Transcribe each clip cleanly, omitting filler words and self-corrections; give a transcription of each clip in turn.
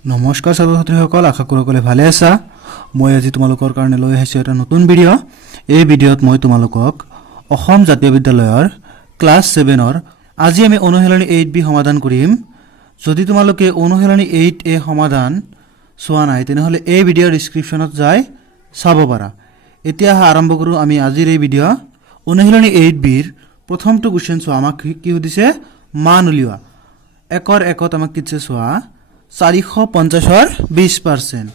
নমস্কাৰ ছাত্ৰ ছাত্ৰীসকল, আশা কৰোঁ সকলোৱে ভালে আছা। মই আজি তোমালোকৰ কাৰণে লৈ আহিছোঁ এটা নতুন ভিডিঅ'। এই ভিডিঅ'ত মই তোমালোকক অসম জাতীয় বিদ্যালয়ৰ ক্লাছ 7ৰ আজি আমি অনুশীলনী 8B সমাধান কৰিম। যদি তোমালোকে অনুশীলনী 8A সমাধান চোৱা নাই তেনেহ'লে এই ভিডিঅ'ৰ ডিছক্ৰিপশ্যনত যাই চাব পাৰা। এতিয়া আৰম্ভ কৰোঁ আমি আজিৰ এই ভিডিঅ'। অনুশীলনী 8Bৰ প্ৰথমটো কুৱেশ্যন চোৱা। আমাক কি সুধিছে? মান উলিওৱা। একৰ একত আমাক কিছে চোৱা 450-ৰ 20%।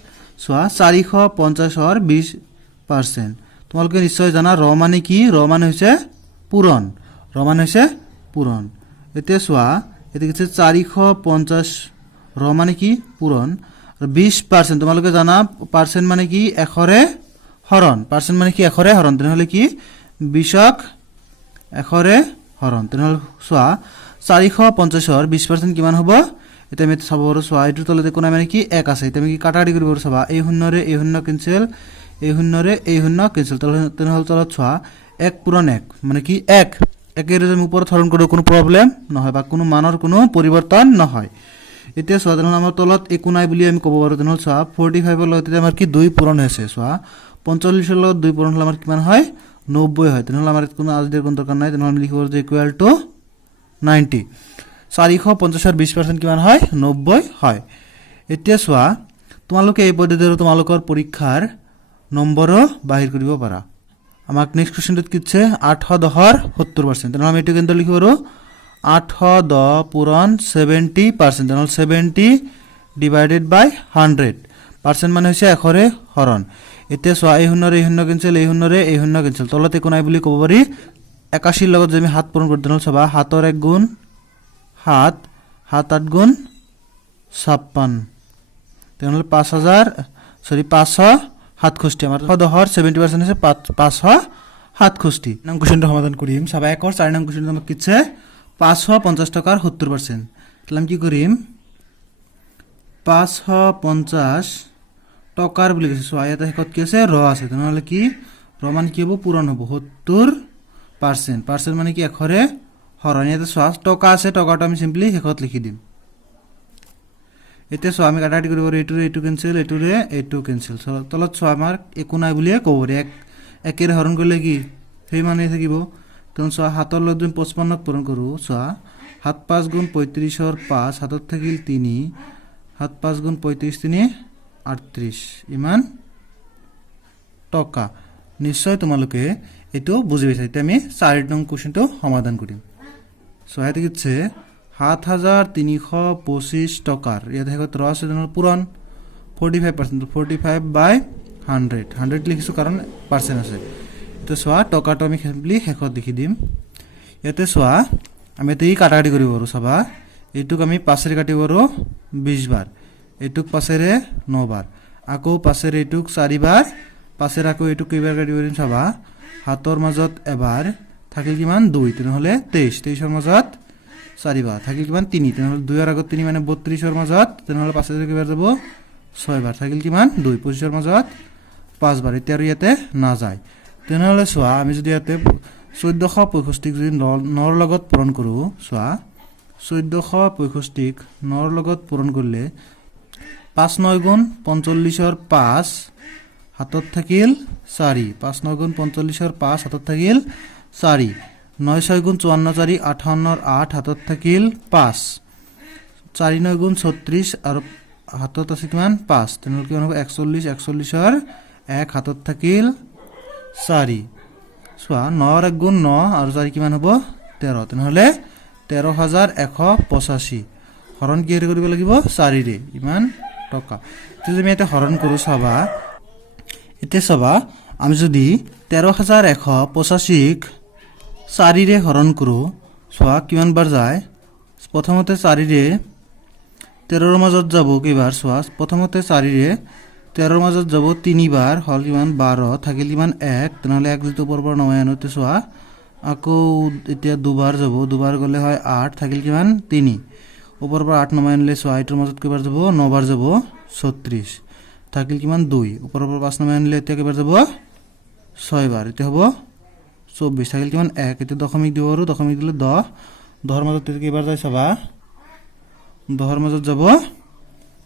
চোৱা 450-ৰ 20%। তোমালোকে নিশ্চয় জানা ৰ মানে কি? ৰ মানে হৈছে পূৰণ। ৰ মানে হৈছে পূৰণ। এতিয়া চোৱা এতিয়া কিছে 450 ৰ মানে কি? পূৰণ। আৰু 20% তোমালোকে জানা পাৰ্চেণ্ট মানে কি? এশৰে হৰণ। পাৰ্চেণ্ট মানে কি? এশৰে হৰণ। তেনেহ'লে কি? 20ক এশৰে হৰণ। তেনেহ'লে চোৱা 450-ৰ 20% কিমান হ'ব? এতিয়া আমি চাব পাৰোঁ। চোৱা এইটোৰ তলত একো নাই মানে কি? 1 আছে। এতিয়া আমি কি কাটাকাটি কৰিব পাৰোঁ? চাবা এই শূন্যৰে এই শূন্য কেঞ্চেল, এই শূন্যৰে এই শূন্য কেঞ্চেল। তেনেহ'লে তলত চোৱা 1 পূৰণ 1 মানে কি? 1। একেৰে যদি ওপৰত হৰণ কৰোঁ কোনো প্ৰব্লেম নহয় বা কোনো মানৰ কোনো পৰিৱৰ্তন নহয়। এতিয়া চোৱা তেনেহ'লে আমাৰ তলত একো নাই বুলি আমি ক'ব পাৰোঁ। তেনেহ'লে চোৱা 45ৰ লগত এতিয়া আমাৰ কি 2 পূৰণ হৈছে। চোৱা 45ৰ লগত 2 পূৰণ হ'লে আমাৰ কিমান হয়? 90 হয়। তেনেহ'লে আমাৰ কোনো আজিৰ কোনো দৰকাৰ নাই। তেনেহ'লে আমি লিখিব পাৰোঁ যে ইকুৱেল টু 90। 450-ৰ 20% কিমান হয়? 90 হয়। এতিয়া চোৱা তোমালোকে এই পদ্ধতিৰে তোমালোকৰ পৰীক্ষাৰ নম্বৰো বাহিৰ কৰিব পাৰা। আমাক নেক্সট কুৱেশ্যনটোত কিছে 810-ৰ 70%। তেনেহ'লে আমি এইটো কেনেকৈ লিখিব পাৰোঁ? 810 পূৰণ 70%। তেনেহ'লে 70 ডিভাইডেড বাই 100। পাৰ্চেণ্ট মানে হৈছে এশৰে হৰণ। এতিয়া চোৱা এই শূন্যৰে এই শূন্য কেঞ্চেল, এই শূন্যৰে এই শূন্য কেঞ্চেল। তলত একো নাই বুলি ক'ব পাৰি। 81ৰ লগত যদি আমি 7 পূৰণ কৰোঁ তেনেহ'লে চাবা 7ৰ 1 গুণ 7, 7 8 গুণ 56। তেনেহ'লে 567 আমাৰ 10-ৰ 70% হৈছে 567। নং কুৱেশ্যনটো সমাধান কৰিম। চাবা 1ৰ 4 নং কুৱেশ্যনটো আমাক কিছে 550 টকাৰ 70%। তাহলে আমি কি কৰিম? 550 টকাৰ বুলি কৈছে। চোৱা ইয়াতে শেষত কি আছে? ৰ আছে। তেনেহ'লে কি ৰ মানে কি হ'ব? পূৰণ হ'ব 70%। পাৰ্চেণ্ট মানে কি? এশৰে হৰণ। ইয়াতে চোৱা টকা আছে, টকাটো আমি চিম্পলি শেষত লিখি দিম। এতিয়া চোৱা আমি কাটাকাটি কৰিব পাৰোঁ। এইটোৰে এইটো কেঞ্চেল, এইটোৰে এইটো কেঞ্চেল। তলত চোৱা আমাৰ একো নাই বুলিয়ে ক'ব পাৰি। একেৰে হৰণ কৰিলে কি সেই মানেই থাকিব। তেনে চোৱা 7ৰ লগত যদি 55ক পূৰণ কৰোঁ, চোৱা 7 5 গুণ 35-ৰ 5, হাতত থাকিল 3, 7 5 গুণ 35 3 38 ইমান টকা। নিশ্চয় তোমালোকে এইটো বুজি পাইছা। এতিয়া আমি 4 নং কুৱেশ্যনটো সমাধান কৰিম। চোৱা ইয়াতে কিছে 7325 টকাৰ। ইয়াতে শেষত ৰ আছে তেনেহ'লে পূৰণ 45%। 45 বাই 100। 100 লিখিছোঁ কাৰণ পাৰ্চেণ্ট আছে। এতিয়া চোৱা টকাটো আমি চিম্পলি শেষত লিখি দিম। ইয়াতে চোৱা আমি ইয়াতে কাটাকাটি কৰিব পাৰোঁ। চাবা এইটোক আমি 5ৰে কাটিব পাৰোঁ 20 বাৰ, এইটোক 5ৰে 9 বাৰ, আকৌ 5ৰে এইটোক 4 বাৰ, 5ৰে আকৌ এইটোক কেইবাৰ কাটিব পাৰিম? চাবা 7ৰ মাজত এবাৰ থাকিল কিমান? 2। তেনেহ'লে 23। 23ৰ মাজত 4 বাৰ থাকিল কিমান? 3। তেনেহ'লে 2ৰ আগত 3 মানে 32ৰ মাজত তেনেহ'লে 5ৰে কেইবাৰ যাব? 6 বাৰ থাকিল কিমান? 2। 25ৰ মাজত 5 বাৰ। এতিয়া আৰু ইয়াতে নাযায়। তেনেহ'লে চোৱা আমি যদি ইয়াতে 1465 যদি 9ৰ লগত পূৰণ কৰোঁ, চোৱা 1465 9ৰ লগত পূৰণ কৰিলে 5 9 গুণ 45-ৰ 5, হাতত থাকিল 4। 5 9 গুণ 45-ৰ 5, হাতত থাকিল 4। 9 6 গুণ 54 4 58-ৰ 8, হাতত থাকিল 5। 4 9 গুণ 36 আৰু হাতত আছে কিমান? 5। তেনেহ'লে কিমান হ'ব? 41 41-ৰ 1, হাতত থাকিল 4। চোৱা 9ৰ 1 গুণ 9 আৰু 4 কিমান হ'ব? 13। তেনেহ'লে 13,185 হৰণ কিহেৰে কৰিব লাগিব? 4ৰে ইমান টকা। এতিয়া আমি ইয়াতে হৰণ কৰোঁ। চাবা এতিয়া চাবা আমি যদি 13,185ক 4ৰে হৰণ কৰোঁ, চোৱা কিমান বাৰ যায়? প্ৰথমতে 4ৰে 13ৰ মাজত যাব কেইবাৰ? চোৱা প্ৰথমতে 4ৰে 13ৰ মাজত যাব 3 বাৰ, হ'ল কিমান? 12 থাকিল কিমান? 1। তেনেহ'লে 1 যিটো ওপৰৰ পৰা নমাই আনোতে চোৱা আকৌ এতিয়া 2 বাৰ যাব, 2 বাৰ গ'লে হয় 8 থাকিল কিমান? 3। ওপৰৰ পৰা 8 নমাই আনিলে চোৱা এইটোৰ মাজত কেইবাৰ যাব? 9 বাৰ যাব, 36 থাকিল কিমান? 2। ওপৰৰ পৰা 5 নমাই আনিলে এতিয়া কেইবাৰ যাব? 6 বাৰ। এতিয়া হ'ব 24 থাকিল কিমান? 1। এতিয়া দশমিক দিব পাৰোঁ। দশমিক দিলে 10। 10ৰ মাজত কেইবাৰ যায় চাবা? 10ৰ মাজত যাব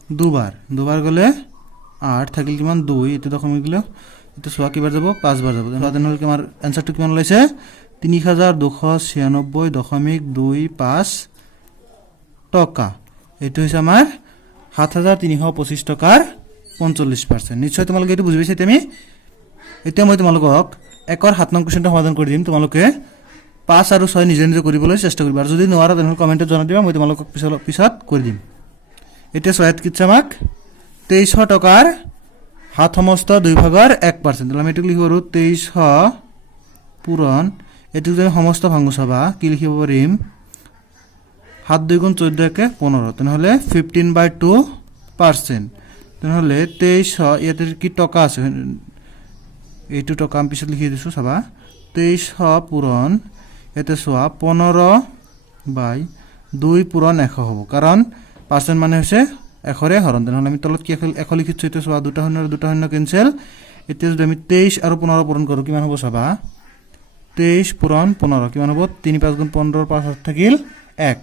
দুবাৰ গ'লে 8 থাকিল কিমান 2 এটো দশমিক গ'লে এটো সোয়া কিবাৰ যাব 5 বাৰ যাব তেনেহ'লে কি আমাৰ আনসাৰটো কিমান ওলাইছে 3296.25 টকা এটো হৈছে আমাৰ 7325 টকাৰ 45% নিশ্চয় তোমালোকে এটো বুজি পাইছা তুমি এতিয়া মই তোমালোকক একৰ 7 নং কোৱেশ্চনটো সমাধান কৰি দিম তোমালোকে 5 আৰু 6 নিজে নিজে কৰিবলৈ চেষ্টা কৰিবা আৰু যদি নোৱাৰা তেনেহ'লে কমেন্টত জনাই দিবা মই তোমালোকক পিছত কৰি দিম এতিয়া সহায়ত কিছে আমাক 2300 টকাৰ 7 সমস্ত 2 ভাগৰ 1% তাহলে আমি এটো লিখিব পাৰো 2300 পূৰণ এটো যদি সমস্ত ভাঙো চাবা কি লিখিব পাৰিম 7 2 গুণ 14 কে 15 তেনেহ'লে 15/2% তেনেহ'লে 2300 ইয়াতে কি টকা আছে এইটো টকা আমি পিছত লিখি দিছো চাবা 2300 পূৰণ এতে সোয়া 15/2 পূৰণ 100 হ'ব কাৰণ পাৰ্সেন্ট মানে হৈছে 100 ৰে হৰণ তেনেহ'লে আমি তলত কি 100 লিখিছো এতে সোয়া দুটা শূন্য কেনসেল এতিয়া যদি আমি 23 আৰু 15 পূৰণ কৰো কিমান হ'ব চাবা 23 পূৰণ 15 কিমান হ'ব 3 5 গুণ 15 5 হাত থাকিল 1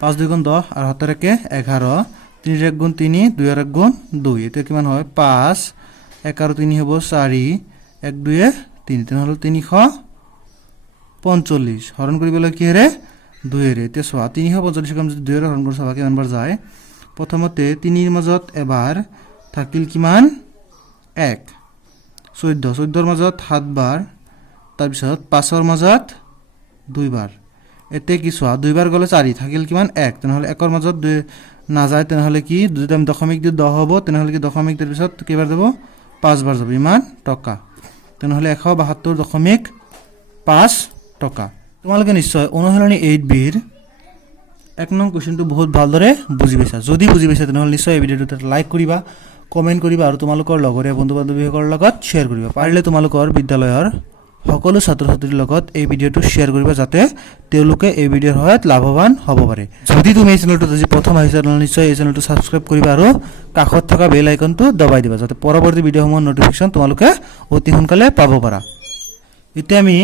5 2 গুণ 10 আৰু হাতেৰ একে 11 3 1 গুণ 3 2 1 গুণ 2 এতিয়া কিমান হয় 5 1 আৰু 3 হ'ব 4 1 2 3 তেনেহ'লে 345 হৰণ কৰিবলৈ কি হেৰে 2 ৰে এতিয়া সোয়া 345 কম যদি 2 ৰে হৰণ কৰো চাবা কিমান বাৰ যায় প্ৰথমতে 3 ৰ মাজত এবাৰ থাকিল কিমান 1 14 ৰ মাজত 7 বাৰ তাৰ পিছত 5 ৰ মাজত 2 বাৰ এতে কি সোয়া 2 বাৰ গলে 4 থাকিল কিমান 1 তেনেহ'লে 1 ৰ মাজত 2 না যায় তেনেহ'লে কি যদি আমি দশমিক দি 10 হ'ব তেনেহ'লে কি দশমিক তাৰ পিছত কেইবাৰ যাব 5 বাৰ যাব ইমান টকা তেনেহ'লে 172.5 টকা তোমালোকে নিশ্চয় অনুশীলনী 8 বিৰ 1 নং কোৱেশ্চনটো বহুত ভালদৰে বুজি পাইছা যদি বুজি পাইছা তেনেহ'লে নিশ্চয় এই ভিডিঅ'টো লাইক কৰিবা কমেন্ট কৰিবা আৰু তোমালোকৰ লগৰীয়া বন্ধু-বান্ধৱীসকলৰ লগত শ্বেয়াৰ কৰিবা পাৰিলে তোমালোকৰ বিদ্যালয়ৰ সকলো ছাত্ৰ-ছাত্ৰীৰ লগত এই ভিডিঅ'টো শ্বেয়াৰ কৰিবা যাতে তেওঁলোকে এই ভিডিঅ'ৰ সহায়ত লাভৱান হ'ব পাৰে যদি তুমি এই চেনেলটোত আজি প্ৰথম আহিছা তেনেহ'লে নিশ্চয় এই চেনেলটো সাবস্ক্ৰাইব কৰিবা আৰু কাষত থকা বেল আইকনটো দবাই দিবা যাতে পৰৱৰ্তী ভিডিঅ'সমূহৰ নটিফিকেশ্যন তোমালোকে অতি সোনকালে পাব পাৰা এতিয়া আমি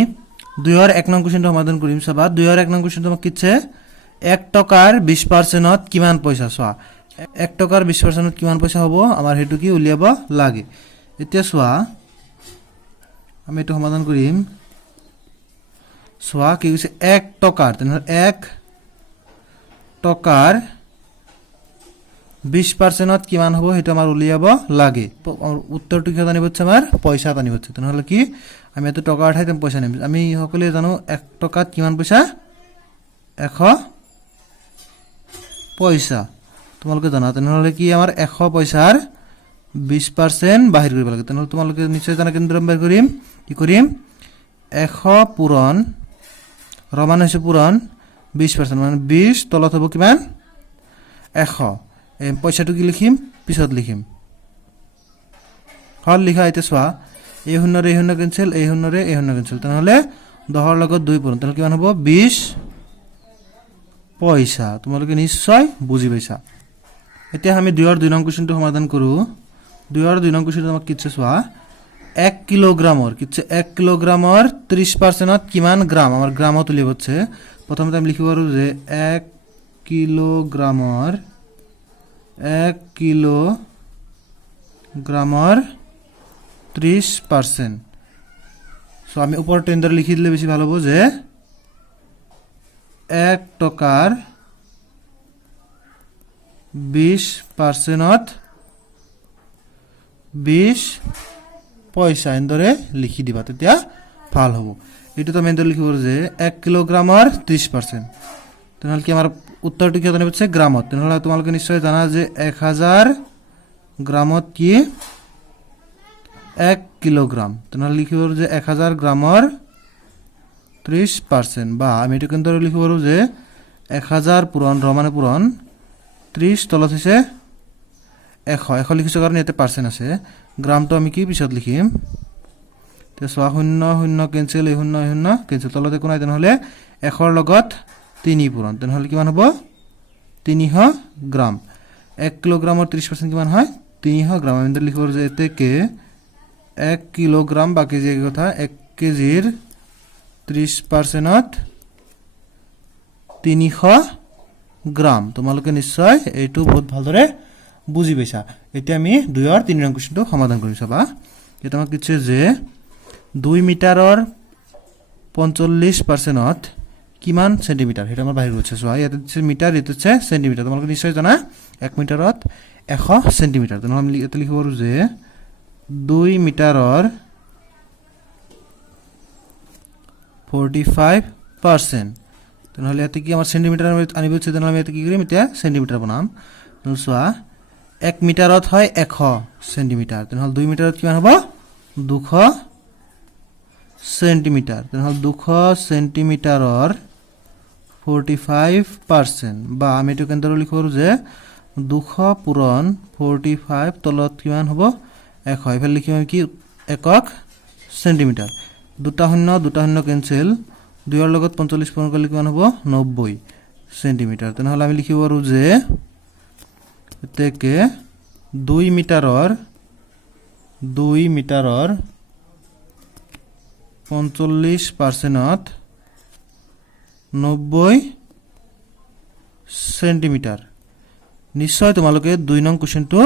2 ৰ 1 নং কোৱেশ্চনটো সমাধান কৰিম চাবা 2 ৰ 1 নং কোৱেশ্চনটো আমাক কিছে 1 টকাৰ 20%ত কিমান পইচা চোৱা 1 টকাৰ 20%ত কিমান পইচা হ'ব আমাৰ হেতু কি উলিয়াব লাগে এতিয়া চোৱা আমি এটো সমাধান কৰিম সোয়া কি হৈছে 1 টকাৰ তেনেহ'লে 1 টকাৰ 20%ত কিমান হ'ব হেতু আমাৰ উলিয়াব লাগে উত্তৰটো কি জানিব হচ্ছে আমাৰ পইচা জানিব হচ্ছে তেনেহ'লে কি আমি এত টকাৰ ঠাইতে পইচা নিম আমি সকলোৱে জানো 1 টকাত কিমান পইচা 100 পইচা তোমালোকে জানা তেনেহ'লে কি আমাৰ 100 পইচাৰ 20% বাহিৰ কৰিব লাগে তেনেহ'লে তোমালোকে নিশ্চয় জানা কেনেদৰে বাহিৰ কৰিম কি কৰিম 100 পূৰণ ৰমান হৈছে পূৰণ 20% মানে 20 তলত হ'ব কিমান 100 এই পইচাটো কি লিখিম পিছত লিখিম হল লিখা এতিয়া চোৱা এই শূন্যৰে এই শূন্য কেনসেল এই শূন্যৰে এই শূন্য কেনসেল তেনেহ'লে 10 ৰ লগত 2 পূৰণ তেনেহ'লে কিমান হ'ব 20 পইচা তোমালোকে নিশ্চয় বুজি পাইছা এতিয়া আমি 2 ৰ 2 নং কোৱেশ্চনটো সমাধান কৰো 2 ৰ 2 নং কোৱেশ্চনটো আমাক কিছে চোৱা 1 কিলোগ্ৰামৰ কিছে 1 কিলোগ্ৰামৰ 30%ত কিমান গ্ৰাম আমাৰ গ্ৰামত উলিয়াব হচ্ছে প্ৰথমতে আমি লিখিব পাৰো যে 1 কিলোগ্ৰামৰ 1 কিলোগ্ৰামৰ 30% সো আমি উপৰ টেন্ডাৰ লিখি দিলে বেছি ভাল হ'ব যে 1 টকাৰ 20%ত 20 পইচা এন্দৰে লিখি দিবা তেতিয়া ভাল হ'ব এটো তো মেন্দৰ লিখিব যে 1 কিলোগ্ৰামৰ 30% তেনেহ'লে কি আমাৰ উত্তৰটো কি জানিব হচ্ছে গ্ৰামত তেনেহ'লে তোমালোকে নিশ্চয় জানা যে 1000 গ্ৰামত কি 1 কিলোগ্ৰাম তেনেহ'লে লিখিব যে 1000 গ্ৰামৰ 30% বা আমি এটো কেনেদৰে লিখিব পাৰো যে 1000 পূৰণ ৰমানে পূৰণ 30 তলত হৈছে 100 লিখিছো কাৰণ ইয়াতে পার্সেন্ট আছে গ্রামটো আমি কি পিছত লিখিম তে 0 কেনসেল 0 কেনসেল তলতে কোন নাই তেনেহলে 100 ৰ লগত 3 পূৰণ তেনেহলে কিমান হ'ব 300 গ্ৰাম 1 কিলোগ্ৰামৰ 30% কিমান হয় 300 গ্রাম আমি লিখিব যে এতে কে 1 কিলোগ্রাম বা কেজি কথা 1 কেজিৰ 30%ত 300 গ্ৰাম তোমালোকে নিশ্চয় এইটো বহুত ভালদৰে বুজি পাইছা এতিয়া আমি 2 আৰু 3 নং কোৱেশ্চনটো সমাধান কৰিম চাবা এটা আমাক দিছে যে 2 মিটাৰৰ 45% কিমান সেন্টিমিটাৰ এটা আমাৰ বাহিৰ গৈছে চোৱা ইয়াতে দিছে মিটাৰ এটো আছে সেন্টিমিটাৰ তোমালোকে নিশ্চয় জানা 1 মিটাৰত 100 সেন্টিমিটাৰ তেনে আমি এটা লিখিব পাৰো যে 2 মিটাৰৰ 45% তেনেহলে ইয়াতে কি আমাৰ সেন্টিমিটাৰ আনিব আছে তেনেহলে আমি ইয়াতে কি কৰিম এতিয়া সেন্টিমিটাৰ বনাম তেনেহলে চোৱা 1 মিটাৰত হয় 100 সেন্টিমিটাৰ তেনেহলে 2 মিটাৰত কিমান হ'ব 200 সেন্টিমিটাৰ তেনেহলে 200 সেন্টিমিটাৰৰ 45% বা আমি এটো কেন্দ্ৰ লিখো যে 200 পূৰণ 45 তলত কিমান হ'ব 100 এফালে লিখিম কি একক সেন্টিমিটাৰ দুটা শূন্য কেনসেল 2 এৰ লগত 45 পূৰণ কৰিলে কিমান হ'ব 90 সেন্টিমিটাৰ তেনেহলে আমি লিখিব পাৰো যে এতেকে 2 মিটাৰৰ 45%ত 90 সেন্টিমিটাৰ নিশ্চয় তোমালোকে 2 নং কোৱেশ্চনটো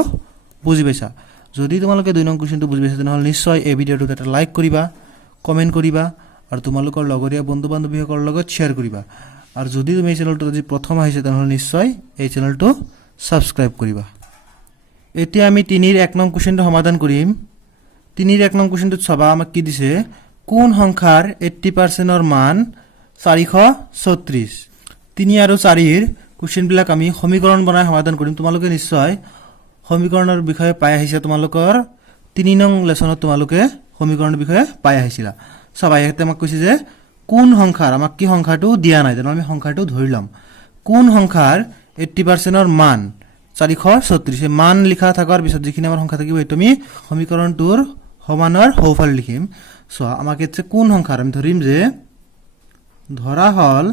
বুজি পাইছা যদি তোমালোকে 2 নং কোৱেশ্চনটো বুজি পাইছা তেনেহলে নিশ্চয় এই ভিডিওটো এটা লাইক কৰিবা কমেন্ট কৰিবা আৰু তোমালোকৰ লগৰীয়া বন্ধু-বান্ধৱীসকলৰ লগত শেয়াৰ কৰিবা আৰু যদি তুমি এই চেনেলটো আজি প্ৰথম আহিছে তেনেহলে নিশ্চয় এই চেনেলটো সাবস্ক্ৰাইব কৰিবা এতিয়া আমি 3 এৰ 1 নং কোৱেশ্চনটো সমাধান কৰিম 3 এৰ 1 নং কোৱেশ্চনটোত চাবা আমাক কি দিছে কোন সংখ্যাৰ 80% ৰ মান 436 3 আৰু 4 এৰ কোৱেশ্চন বিলাক আমি সমীকৰণ বনাই সমাধান কৰিম তোমালোকে নিশ্চয় সমীকৰণৰ বিষয়ে পাই আহিছে তোমালোকৰ 3 নং লেসনত তোমালোকে সমীকৰণৰ বিষয়ে পাই আহিছিলা সবাই এতে আমাক কৈছে যে কোন সংখ্যাৰ আমাক কি সংখ্যাটো দিয়া নাই জানো আমি সংখ্যাটো ধৰিলাম কোন সংখ্যাৰ 80% ৰ মান 436 এই মান লিখা থাকাৰ পিছত যিখিনি আমাৰ সংখ্যা থাকিব এটো আমি সমীকৰণটোৰ সমানৰ হৌফাল লিখিম সো আমাক এতে কোন সংখ্যাৰ আমি ধৰিম যে ধৰা হল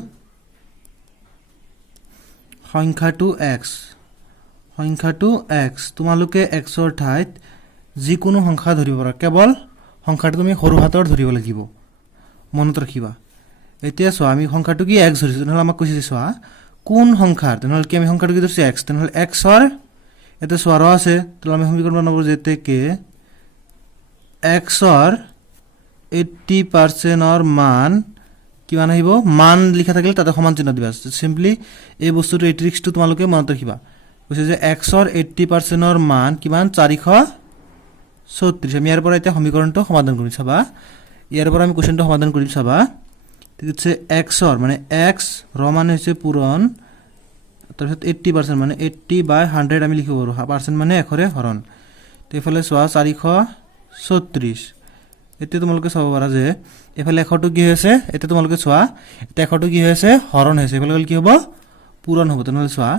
সংখ্যাটো x তোমালোকে x ৰ ঠাইত যিকোনো সংখ্যা ধৰিব পাৰা কেৱল সংখ্যাটো তুমি সৰু হাতৰ ধৰিব লাগিব মনত ৰাখিবা এতিয়া চোৱা আমি সংখ্যাটো কি x ধৰিছো নহলে আমাক কৈছে চোৱা কোন সংখ্যাৰ তেনেহলে কি আমি সংখ্যাটো কি ধৰিছো x তেনেহলে x ৰ এতে চোৱা আছে তেল আমি সমীকৰণ বনাব যেতে কে x ৰ 80% ৰ মান কিমান আহিব মান লিখা থাকিলে তাতে সমান চিহ্ন দিবা সিম্পলি এই বস্তুটো এই ট্ৰিক্সটো তোমালোকে মনত ৰাখিবা কৈছে যে x ৰ 80% ৰ মান কিমান 436 আমি ইয়াৰ পৰা এটা সমীকৰণটো সমাধান কৰিম চাবা ইয়াৰ পৰা আমি কোৱেশ্চনটো সমাধান কৰিম চাবা ঠিক আছে x ৰ মানে x ৰ মান হৈছে পূৰণ তাৰপিছত 80% মানে 80/100 আমি লিখিব পাৰো পাৰ্চেন্ট মানে এখৰে হৰণ তেফালে চোৱা 436 এতে তোমালোকে চাব পাৰা যে এফালে এখটো কি হৈছে এতে তোমালোকে চোৱা এতে এখটো কি হৈছে হৰণ হৈছে এফালে কি হ'ব পূৰণ হ'ব তেনেহলে চোৱা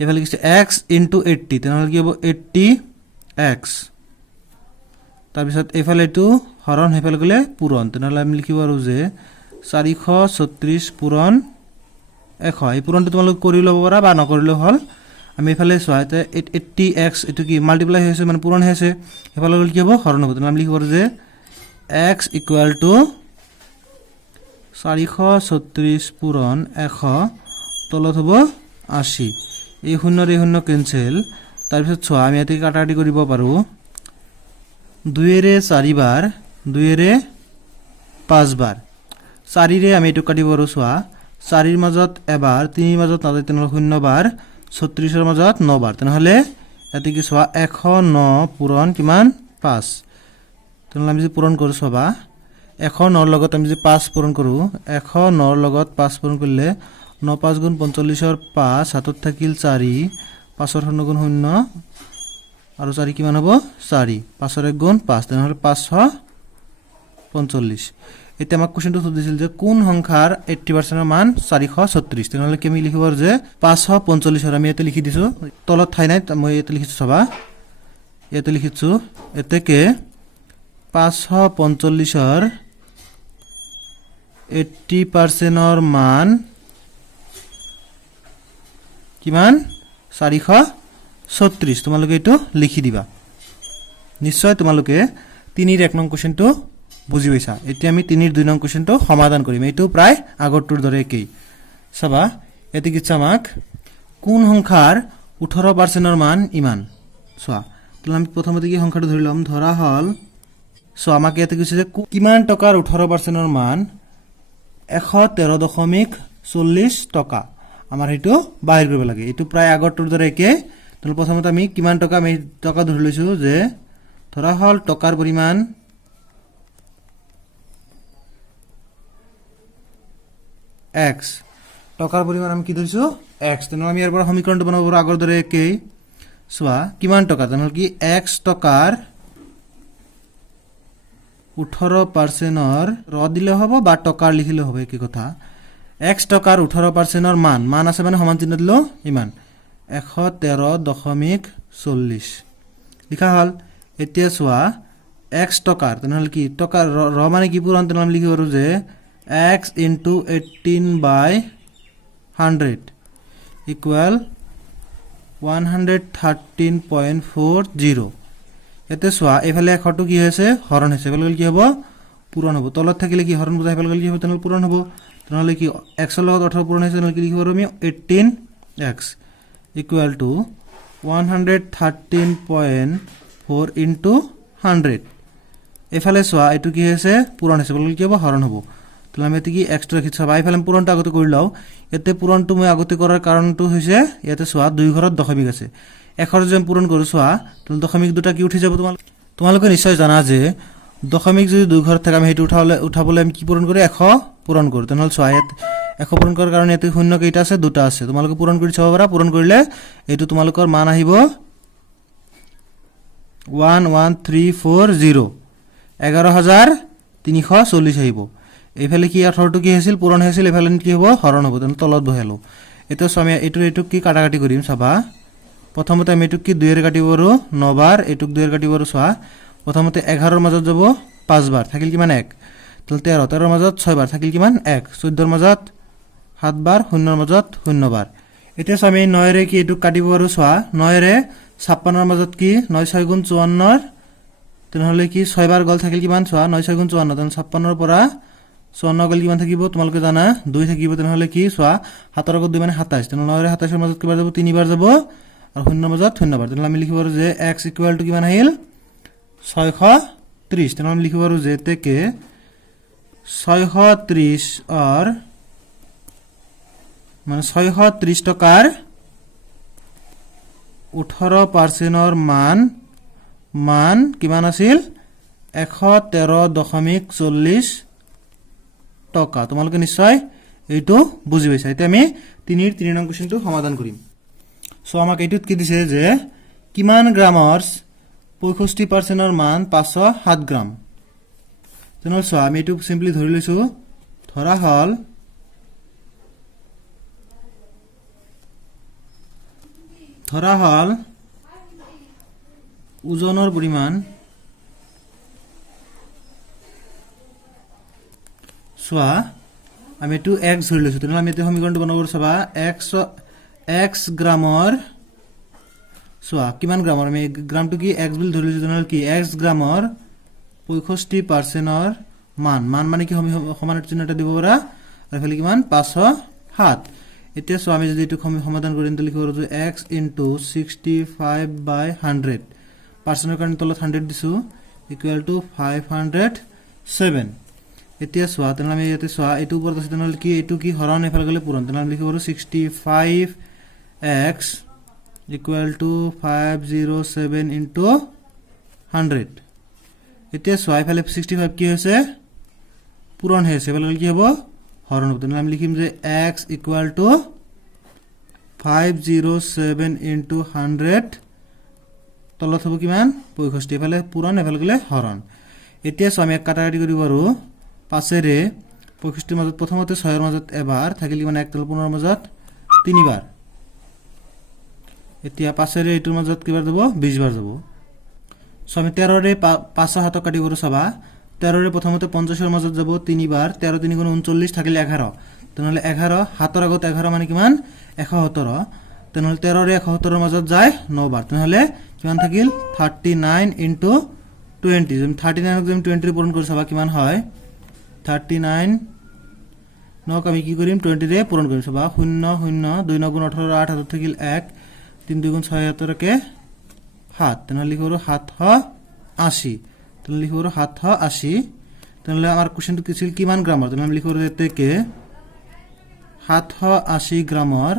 এফালে কি x * 80 তেনেহলে কি হ'ব 80x তাৰপিছত এফালে টু হৰণ হেফালে গলে পূৰণ তেনেহলে আমি লিখিব পাৰো যে 436 পূৰণ 100 এই পূৰণটো তোমালোক কৰি লব পাৰা বা নকৰিলে হল আমি এফালে চোৱা এতে 80x এটো কি মাল্টিপ্লাই হৈছে মানে পূৰণ হৈছে এফালে গলে কি হ'ব হৰণ হ'ব তেনেহলে আমি লিখিব পাৰো যে x = 436 পূৰণ 100 তলত হ'ব 80 এই শূন্যৰ এই শূন্য কেনসেল তাৰপিছত চোৱা আমি এতে কাটাকাটি কৰিব পাৰো 2 এৰে 4 বাৰ 2 এৰে 5 বাৰ 4 ৰে আমি এটো কাটিব পাৰো চোৱা 4 ৰ মাজত এবাৰ 3 ৰ মাজত নাযায় তেনেহলে 0 বাৰ 36 ৰ মাজত 9 বাৰ তেনেহলে এতে কি চোৱা 109 পূৰণ কিমান 5 তেনেহলে আমি যে পূৰণ কৰো চোৱা 109 ৰ লগত আমি যে 5 পূৰণ কৰো 109 ৰ লগত 5 পূৰণ কৰিলে 9 5 * 45 ৰ 5 হাতত থাকিল 4 5 ৰ 0 * 0 আৰু 4 কিমান হ'ব 4 5 ৰ 1 * 5 তেনেহলে 545 এটা আমাক কোৱেশ্চনটো সুধিছিল যে কোন সংখ্যাৰ 80% ৰ মান 436 তেনেহলে কি আমি লিখিব পাৰো যে 545 ৰ আমি এতে লিখি দিছো তলত ঠাই নাই মই এতে লিখিছো চাবা এতে লিখিছো এতেকে 545 ৰ 80% ৰ মান কিমান 436 তোমালোকে এটো লিখি দিবা নিশ্চয় তোমালোকে 3 এর 1 নং কোৱেশ্চনটো বুজি পাইছা এতিয়া আমি 3 এৰ 2 নং কোৱেশ্চনটো সমাধান কৰিম এটো প্ৰায় আগৰটোৰ দৰে একেই চাবা এতে কি চামাক কোন সংখ্যাৰ 18% মান ইমান চোৱা তাহলে আমি প্ৰথমতে কি সংখ্যাটো ধৰি লম ধৰা হল সো আমাকে ইয়াতে কৈছে যে কিমান টকাৰ 18% মান 113.40 টকা আমাৰ হেতু বাহিৰ কৰিব লাগে এটো প্ৰায় আগৰটোৰ দৰে একে তাহলে প্ৰথমতে আমি কিমান টকা আমি টকা ধৰি লৈছো যে ধৰা হল টকাৰ পৰিমাণ x টকাৰ পৰিমাণ আমি কি ধৰিছো x তেনে আমি ইয়াৰ পৰা সমীকৰণটো বনাব পাৰো আগৰ দৰে একে সোৱা কিমান টকা জানো কি x টকাৰ 18% ৰ দিলে হ'ব বা টকাৰ লিখিলে হ'ব কি কথা x টকাৰ 18% মান আছে মানে সমান চিহ্ন দিলো ইমান 113.40 লিখা হল এতিয়া সোৱা x টকাৰ তেনহলে কি টকাৰ ৰ মানে কি পুৰণ তেনহলে লিখি পাৰো যে x into 18/100 equal 113.40 এতে সোয়া এফালে এখটো কি হয়েছে হরণ হয়েছে এফালে কি হবে পূরণ হবে তলত থাকিলে কি হরণ বুঝা এফালে কি হবে তেনহলে পূরণ হবে তেনহলে কি x এর লগত 18 পূরণ হয়েছে তেনহলে কি লিখিব আমি 18x equal to 113.4 into 100 এফালে সোয়া এটু কি হয়েছে পূরণ হয়েছে বলে কি হবে হরণ হবে তাহলে আমি এতে কি এক্সট্রা রাখিছো ভাই ফেলাম পূরণটা আগতে কৰি লও এতে পূৰণটো মই আগতে কৰাৰ কাৰণটো হৈছে ইয়াতে সোয়া দুই ঘৰত দশমিক আছে এখৰ যে পূৰণ কৰো সোয়া তাহলে দশমিক দুটা কি উঠি যাব তোমালোকে নিশ্চয় জানা যে দশমিক যদি দুই ঘৰত থাকে আমি হেতু উঠাবলৈ আমি কি পূৰণ কৰি 100 পূৰণ কৰো তেনহলে সোয়া ইয়াত 100 পূৰণ কৰাৰ কাৰণে এতে শূন্য কেইটা আছে দুটা আছে তোমালোকে পূৰণ কৰি চাব পাৰা পূৰণ কৰিলে এটো তোমালোকৰ মান আহিব 11340 11340 আহিব এফালে কি 18 কি হৈছিল পূরণ হৈছিল এফালে কি হ'ব হৰণ হ'ব তেন তলত বহালো এটো আমি এটো কি কাটাকাটি কৰিম চাবা প্ৰথমতে আমি এটো কি 2 এৰ কাটিব পাৰো 9 বাৰ এটুক 2 এৰ কাটিব পাৰো সোয়া প্ৰথমতে 11 ৰ মাজত যাব 5 বাৰ থাকিল কিমান 1 তাহলে 13 ৰ মাজত 6 বাৰ থাকিল কিমান 1 14 ৰ মাজত 7 বাৰ 0 ৰ মাজত 0 বাৰ এতিয়া আমি 9 ৰে কি এটুক কাটিব পাৰো সোয়া 9 ৰে 56 ৰ মাজত কি 9 6 গুণ 54 তেনহলে কি 6 বাৰ গল থাকিল কিমান সোয়া 9 6 গুণ 54 তেন 56 ৰ পৰা 54 গল কিমান থাকিব তোমালোকে জানা 2 থাকিব তেনহলে কি সোয়া 7 ৰ আগত 2 মানে 27 তেন 9 ৰে 27 ৰ মাজত কিবা যাব 3 বাৰ যাব আৰ 0 ৰ মাজত 0 বাৰ তেনহলে আমি লিখিব পাৰো যে x ইকুয়াল টু কিমান আহিল 630 তেনহলে আমি লিখিব পাৰো যে তেকে 630 আৰ মানে 630 টকাৰ 18% মান কিমান আছিল 113.40 টকা তোমালোকে নিশ্চয় এইটো বুজি পাইছা এতিয়া আমি 3 নং কোশ্চেনটো সমাধান কৰিম সো আমাক এইটোত কি দিছে যে কিমান গ্ৰামৰ 65% মান 507 গ্ৰাম তেনহলে সো আমি এইটো সিম্পলি ধৰি লৈছো ধৰা হল ওজনৰ পৰিমাণ সোয়া আমি এটো x ধৰি লৈছো তেনহলে আমি এটো সমীকৰণটো বনাব চাবা x গ্ৰামৰ সোয়া কিমান গ্ৰামৰ আমি গ্ৰামটো কি x বুলি ধৰি লৈছো তেনহলে কি x গ্ৰামৰ 65% মান মানে কি সমান চিহ্নটা দিব পাৰা আৰু ফেলি কিমান 507 এতিয়া সো আমি যদি এটো সমাধান কৰিম তো লিখিব পাৰো x * 65/100 পাৰ্চেন্টৰ কাৰণে তলত 100 দিছো ইকুৱেল টু 507 এতিয়া সোয়া তেনহলে আমি ইয়াতে সোয়া এটো ওপৰত আছে তেনহলে কি এটো কি হৰণ এফালে গলে পূৰণ তেনহলে লিখিব পাৰো 65x equal to 507 into 100 এতিয়া সোয়া এফালে 65 কি হৈছে পূৰণ হৈছে এফালে কি হ'ব হৰণ হ'ব তেনহলে আমি লিখিম যে x equal to 507 into 100 তলত হ'ব কিমান 65 এফালে পূৰণ এফালে গলে হৰণ এতিয়া সো আমি এক কাটাকাটি কৰিব পাৰো 5 ৰে 65 ৰ মাজত প্ৰথমতে 6 ৰ মাজত এবাৰ থাকিল কিমান 1 তল 15 ৰ মাজত 3 বাৰ এতিয়া 5 ৰে এটোৰ মাজত কিবাৰ যাব 20 বাৰ যাব সো আমি 13 ৰে 5 হাত কাটি কৰো চাবা 13 ৰে প্ৰথমতে 50 ৰ মাজত যাব 3 বাৰ 13 3 গুণ 39 থাকিল 11 তেনহলে 11 হাতৰ আগত 11 মানে কিমান 117 তেনহলে 13 ৰে 117 ৰ মাজত যায় 9 বাৰ তেনহলে কিমান থাকিল 39 into 20 যেম 39 ক যেম 20 ৰে পূৰণ কৰি চাবা কিমান হয় 39 9 আমি কি কৰিম 20 ৰে পূৰণ কৰিম সবা 0 0 2 9 গুণ 18 8 হাতত থাকিল 1 3 2 গুণ 6 হাতৰকে 7 তেনে লিখো 780 তেনে লিখো 780 তেনে আমাৰ কোৱেশ্চনটো কি ছিল কিমান গ্ৰামৰ তেনে আমি লিখো এতেকে 780 গ্ৰামৰ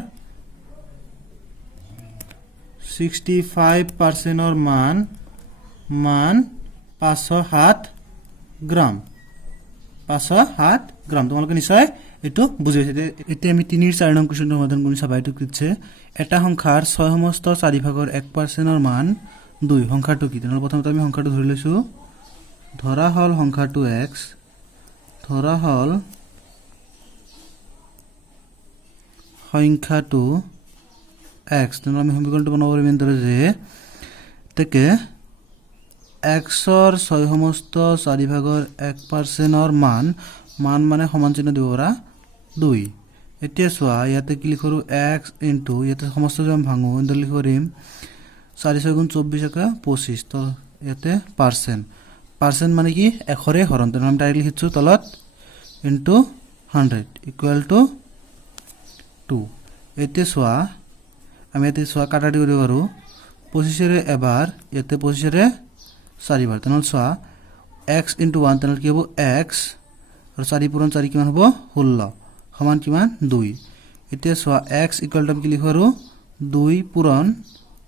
65% or মান 507 গ্রাম 507 গ্রাম তোমালোকে নিশ্চয় এটো বুঝি পাইছে এতিয়া আমি 3 4 নং কোৱেশ্চন সমাধান কৰি চাবা এটো কিছে এটা সংখ্যাৰ 6 সমস্ত 4 ভাগৰ 1% or মান 2 সংখ্যাটো কি তেনে প্ৰথমতে আমি সংখ্যাটো ধৰি লৈছো ধৰা হল সংখ্যাটো x ধৰা হল সংখ্যাটো x তেনে আমি সমীকৰণটো বনাব পাৰিম এনে যে তেকে x or 6 সমস্ত 4 ভাগৰ 1% or মান মানে সমান চিহ্ন দিব পৰা 2 এতিয়া সোয়া ইয়াতে কি লিখৰো x ইয়াতে সমস্ত যদি আমি ভাঙো এনে লিখৰিম 4 6 গুণ 24 একা 25 তো ইয়াতে পাৰ্সেন্ট মানে কি এখৰে হৰণ তেনে আমি ডাইৰেক্টলি লিখিছো তলত ইনটু 100 ইকুয়াল টু 2 এতিয়া সোয়া আমি ইয়াতে সোয়া কাটাটি কৰিব পাৰো 25 ৰে এবাৰ ইয়াতে 25 ৰে 4 বাৰ তেনে সোয়া x * 1 তেনে কি হ'ব x আৰু 4 পূৰণ 4 কিমান হ'ব 16 সমান কিমান 2 এতিয়া সোয়া x = কি লিখো আৰু 2 পূৰণ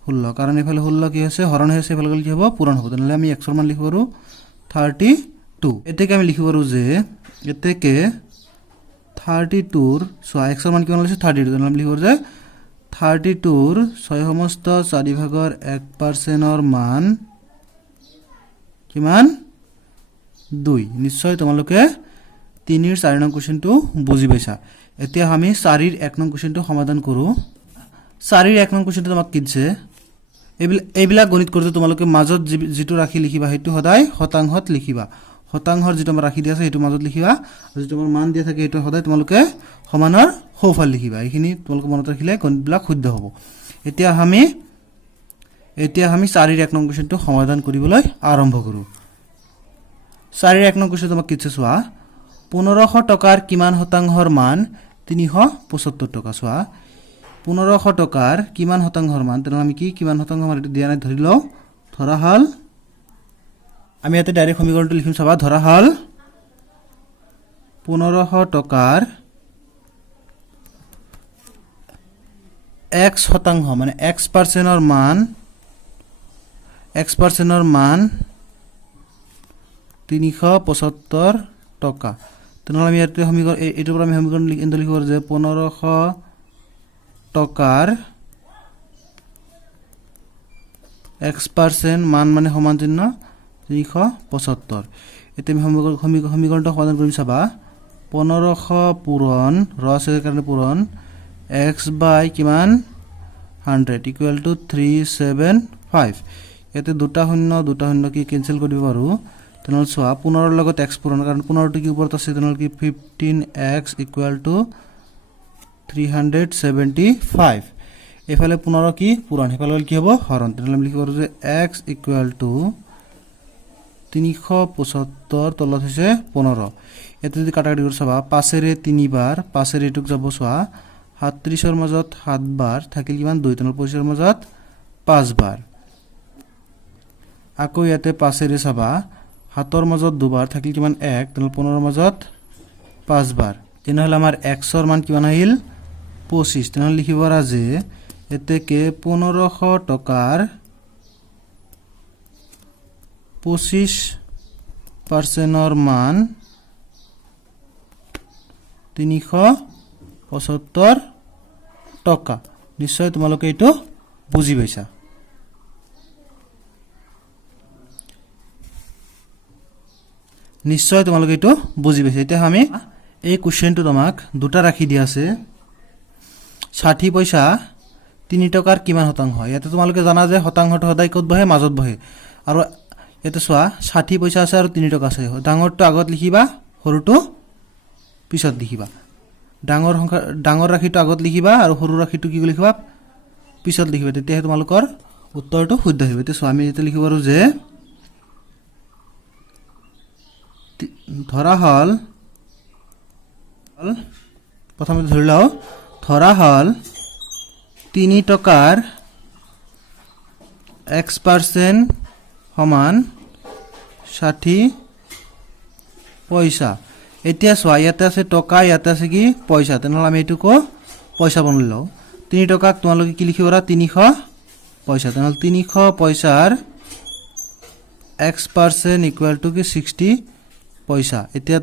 16 কাৰণ এফালে 16 কি হৈছে হৰণ হৈছে এফালে কি হ'ব পূৰণ হ'ব তেনে আমি x ৰ মান লিখো আৰু 32 এতেকে আমি লিখিব আৰু যে এতেকে 32 ৰ সোয়া x ৰ মান কিমান হৈছে 32 তেনে আমি লিখো যে 32 ৰ 6 সমস্ত 4 ভাগৰ 1% or মান কিমান 2 নিশ্চয় তোমালোকে 3 ৰ 4 নং কোৱেশ্চনটো বুজি পাইছা এতিয়া আমি 4 ৰ 1 নং কোৱেশ্চনটো সমাধান কৰো 4 ৰ 1 নং কোৱেশ্চনটো আমাক কিছে এইবিলা গণিত কৰতে তোমালোকে মাজত যেটো ৰাখি লিখিবা হেতু সদায় শতাংশত লিখিবা শতাংশৰ যেটো আমাৰ ৰাখি দিয়া আছে হেতু মাজত লিখিবা আৰু যেটো আমাৰ মান দিয়া থাকে হেতু সদায় তোমালোকে সমানৰ সোঁফাল লিখিবা এইখিনি তোমালোকে মনত ৰাখিলে গণিতবিলাক শুদ্ধ হ'ব এতিয়া আমি 4 ৰ 1 নং কোৱেশ্চনটো সমাধান কৰিবলৈ আৰম্ভ কৰো 4 ৰ 1 নং কোৱেশ্চন আমাক কিছে সোয়া 1500 টকাৰ কিমান শতাংশৰ মান 375 টকা সোয়া 1500 টকাৰ কিমান শতাংশৰ মান তেনে আমি কি কিমান শতাংশ আমাৰ এটা দিয়া নাই ধৰি লও ধৰা হল আমি ইয়াতে ডাইৰেক্ট সমীকৰণটো লিখিম চাবা ধৰা হল 1500 টকাৰ x শতাংশ মানে x% ৰ মান 375 টকা তেনে আমি ইয়াতে সমীকৰণ এটোৰ পৰা আমি সমীকৰণ লিখিব যে 1500 টকাৰ x% মান মানে সমান চিহ্ন 375 এতে আমি সমীকৰণটো সমাধান কৰিম চাবা 1500 পূৰণ ৰসৰ কাৰণে পূৰণ x বাই কিমান 100 ইকুয়াল টু 375 এতে দুটা শূন্য কি ক্যান্সেল কৰিব পাৰো তেনে সোয়া 15 ৰ লগত x পূৰণ কাৰণ 15 টো কি ওপৰত আছে তেনে কি 15x ইকুয়াল টু 375 এফালে 15 কি পূৰণ এফালে কি হ'ব হৰণ তেনে আমি লিখিব যে x ইকুয়াল টু 375 তলত হৈছে 15 এতে যদি কাটাকাটি কৰি চাবা 5 ৰে 3 বাৰ 5 ৰে টুক যাব সোয়া 37 ৰ মাজত 7 বাৰ থাকিল কিমান 2 তেনে 25 ৰ মাজত 5 বাৰ আকৌ ইয়াতে 5 ৰে চাবা 7 ৰ মাজত 2 বাৰ থাকিল কিমান 1 তেনে 15 ৰ মাজত 5 বাৰ তেনহলে আমাৰ x ৰ মান কিমান আহিল 25 তেনে লিখিব পৰা যে এতেকে 1500 টকাৰ 25% ৰ মান 375 টকা নিশ্চয় তোমালোকে এটো বুজি পাইছা নিশ্চয় তোমালোকে এটো বুজি পাইছা এতিয়া আমি এই কোৱেশ্চনটো তোমাক দুটা ৰাখি দিয়া আছে 60 পইচা 3 টকাৰ কিমান শতাংশ ইয়াতে তোমালোকে জানা যে শতাংশটো সদায় কত বহে মাজত বহে আৰু এতে সোয়া 60 পইচা আছে আৰু 3 টকা আছে ডাঙৰটো আগত লিখিবা সৰুটো পিছত লিখিবা ডাঙৰ ৰাখিটো আগত লিখিবা আৰু সৰু ৰাখিটো কি লিখিবা পিছত লিখিবা তেতিয়া তোমালোকৰ উত্তৰটো শুদ্ধ হ'ব তে আমি এটা লিখিব পাৰো যে ধৰা হল প্ৰথমতে ধৰি লও ধৰা হল 3 টকাৰ x% সমান 60 পইচা এতিয়া চোৱা ইয়াতে আছে টকা ইয়াতে আছে কি পইচা তেনেহলে আমি এটুকো পইচা বনাই লও 3 টকাক তোমালোকে কি লিখিবা 300 পইচা তেনেহলে 300 পইচাৰ x% ইকুয়াল টু কি 60 পইচা এতিয়া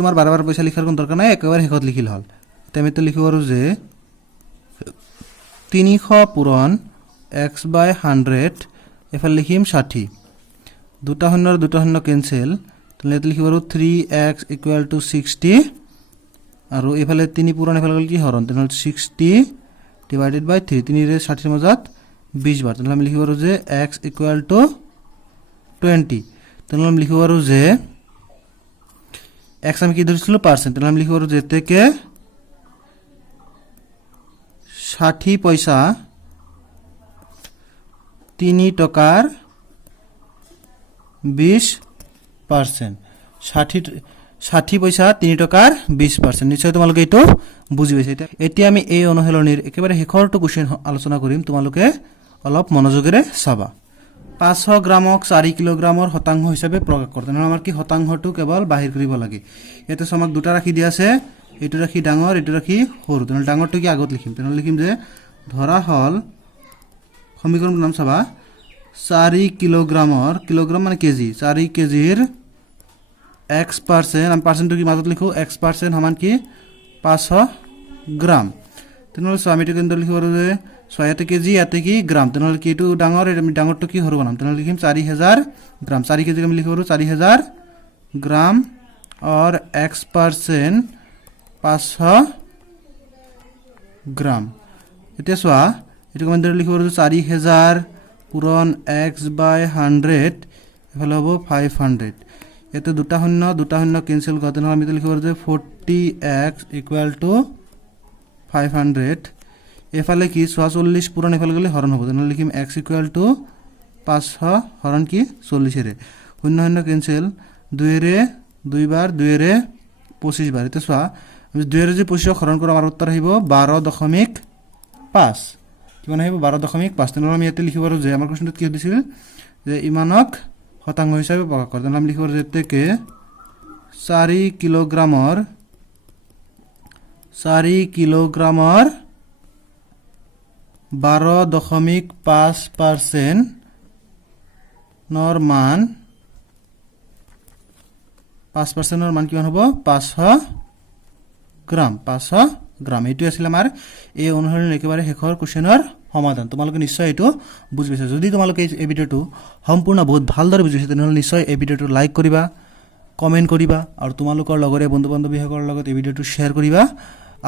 তোমাৰ বাৰবাৰ পইচা লিখাৰ কোনো দৰকাৰ নাই একেবাৰে হেকত লিখিল হল এতিয়া আমি তো লিখিব আৰু যে 300 পূৰণ x/100 এফালে লিখিম 60 দুটা শূন্য ক্যান্সেল তাহলে এটা লিখিব আৰু 3x ইকুয়াল টু 60 আৰু এফালে 3 পূৰণ এফালে গল কি হৰণ তাহলে 60 ডিভাইডেড বাই 3 3 ৰে 60 ৰ মাজত 20 বাৰ তাহলে আমি লিখিব আৰু যে x ইকুয়াল টু 20 তাহলে আমি লিখিব আৰু যে x আমি কি ধৰিছিল পাৰ্সেন্ট তাহলে আমি লিখিব আৰু যে থেকে 60 পয়সা 3 টকাৰ 20% 60 পয়সা 3 টকাৰ 20% নিশ্চয় তোমালোকে এটো বুজি পাইছে এতিয়া আমি এই অনুশীলনীৰ একেবাৰে শেষৰটো কোশ্চেন আলোচনা কৰিম তোমালোকে অলপ মনোযোগেৰে চাবা 500 গ্ৰামক 4 কিলোগ্ৰামৰ শতাংশ হিচাপে প্ৰকাশ কৰতে না আমাৰ কি শতাংশটো কেৱল বাহিৰ কৰিব লাগে এতে সমাক দুটা ৰাখি দিয়া আছে এটো ৰাখি ডাঙৰ এটো ৰাখি সৰু তেনে ডাঙৰটো কি আগত লিখিম তেনে লিখিম যে ধৰা হল সমীকৰণ নাম চাবা 4 কিলোগ্ৰামৰ কিলোগ্ৰাম মানে কেজি 4 কেজিৰ x% আমি পার্সেন্ট কি মাজত লিখো x% সমান কি 500 গ্রাম তেনহলে আমি এটো কেন্দ্র লিখিব আৰু যে 6 কেজি ইয়াতে কি গ্ৰাম তেনহলে কি এটো ডাঙৰ আমি ডাঙৰটো কি সৰু বনাম তেনহলে লিখিম 4000 গ্ৰাম 4 কেজি আমি লিখিব আৰু 4000 গ্ৰাম और x% 500 গ্ৰাম এতিয়া চোৱা এটো কেন্দ্ৰ লিখিব আৰু 4000 পূৰণ x/100 এফালে হ'ব 500 এতে দুটা শূন্য ক্যান্সেল করতে না আমি তো লিখিব যে 40x ইকুয়াল টু 500 এফালে কি 44 পূরণ এফালে গলে হরণ হবে তাহলে লিখিম x ইকুয়াল টু 500 হরণ কি 40 এর শূন্য ক্যান্সেল 2 রে 2 বার 2 রে 25 বার এতে সোয়া আমি 2 রে যে 25 হরণ করব আমার উত্তর হইব 12.5 কিমান হইব 12.5 তাহলে আমি এতে লিখিব যে আমার কোশ্চেনটো কি দিছিল যে ইমানক শতাংশ হিসাবে প্রকাশ করতে আমি লিখিব যে থেকে 4 কিলোগ্ৰামৰ 12.5% নৰ মান 5% নৰ মান কিমান হ'ব 500 গ্ৰাম এটো আছিল আমাৰ এই অনুসৰণ একেবাৰে শেষৰ কোশ্চেনৰ সমাধান তোমালোকে নিশ্চয় এটো বুজি পাইছা যদি তোমালোকে এই ভিডিওটো সম্পূৰ্ণ বহুত ভালদৰে বুজিছে তেনহলে নিশ্চয় এই ভিডিওটো লাইক কৰিবা কমেন্ট কৰিবা আৰু তোমালোকৰ লগৰে বন্ধু-বান্ধৱীসকলৰ লগত এই ভিডিওটো শেয়াৰ কৰিবা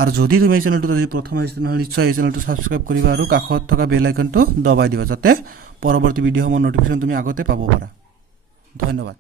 আৰু যদি তুমি এই চেনেলটো যদি প্ৰথম আহিছে তেনহলে নিশ্চয় এই চেনেলটো সাবস্ক্ৰাইব কৰিবা আৰু কাষত থকা বেল আইকনটো দবাই দিবা যাতে পৰৱৰ্তী ভিডিঅ'সমূহৰ নটিফিকেশন তুমি আগতে পাব পাৰা ধন্যবাদ।